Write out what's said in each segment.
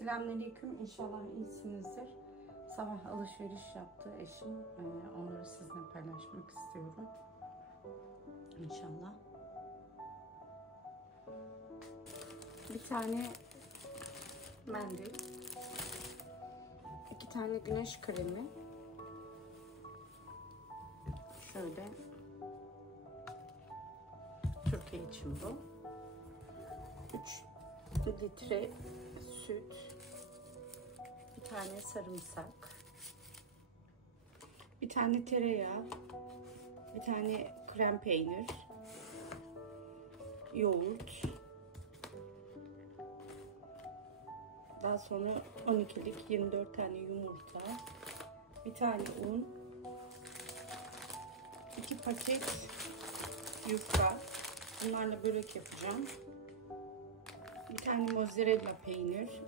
Selamünaleyküm. İnşallah iyisinizdir. Sabah alışveriş yaptı eşim. Onları sizinle paylaşmak istiyorum. İnşallah. Bir tane mendil. 2 tane güneş kremi. Şöyle. Türkiye için bu. 3 litre süt, bir tane sarımsak, bir tane tereyağı, bir tane krem peynir, yoğurt, daha sonra 12'lik 24 tane yumurta, bir tane un, 2 paket yufka. Bunlarla börek yapacağım. Bir tane mozzarella peynir,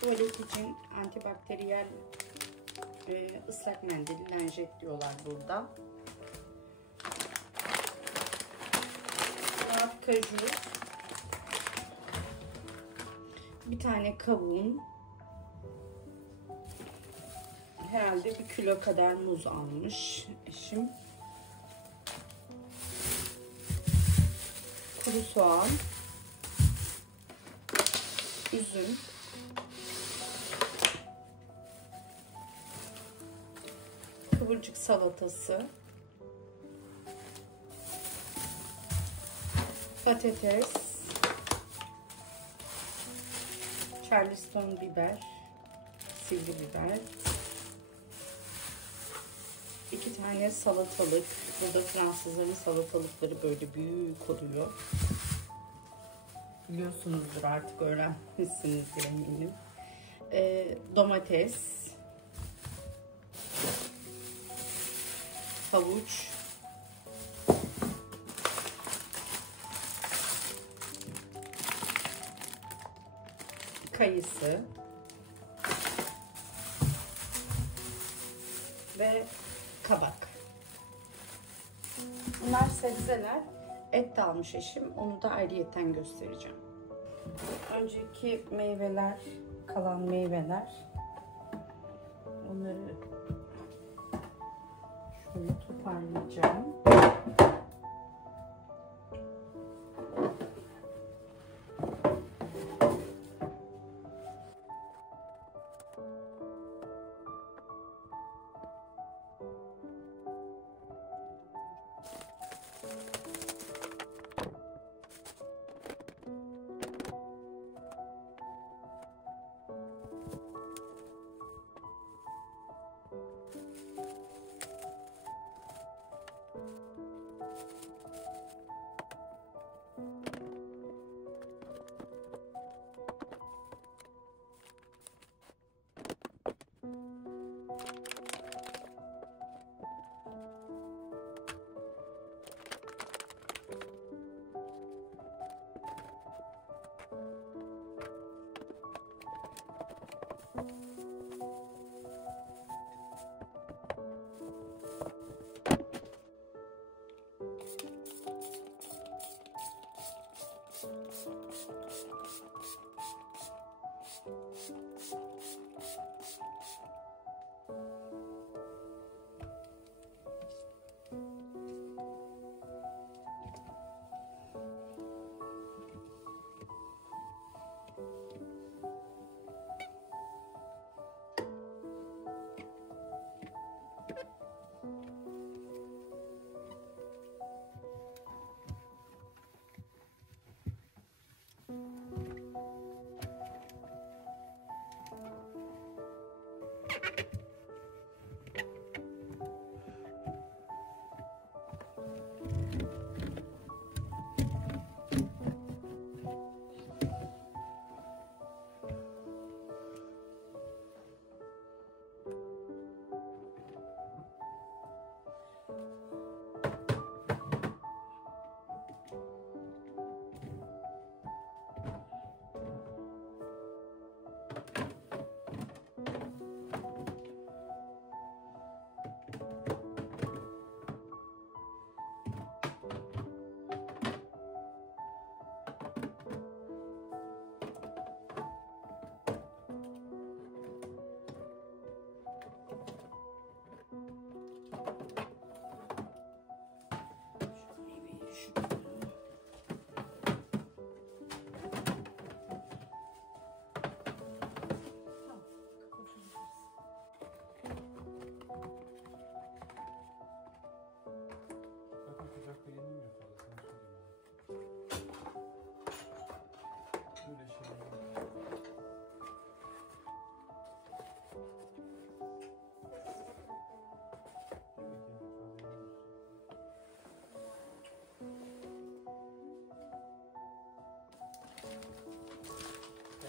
tuvalet için antibakteriyel ıslak mendil, lenjet diyorlar burada. Kaju, bir tane kavun, herhalde 1 kilo kadar muz almış eşim. Kuru soğan, üzüm, kıvırcık salatası, patates, Charleston biber, sivri biber, 2 tane salatalık. Burada Fransızların salatalıkları böyle büyük oluyor. Biliyorsunuzdur, artık öğrenmişsinizdir eminim. Domates, havuç, kayısı ve kabak. Bunlar sebzeler. Et de almış eşim. Onu da ayrıyeten göstereceğim. Önceki meyveler, kalan meyveler. Onları şöyle toparlayacağım.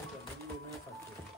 üzerinde yemeğe katıyoruz.